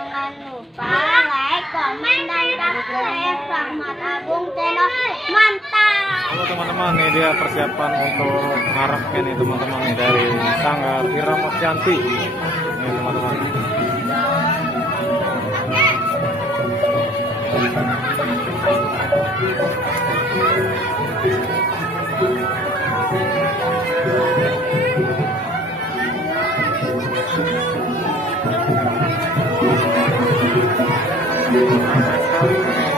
Jangan lupa like, komen, dan subscribe Rahmat Agung channel. Mantap. Halo teman-teman, ini dia persiapan untuk ngarepnya nih teman-teman nih dari Sanggar Irama Cantik. Ini teman-teman. Terima kasih.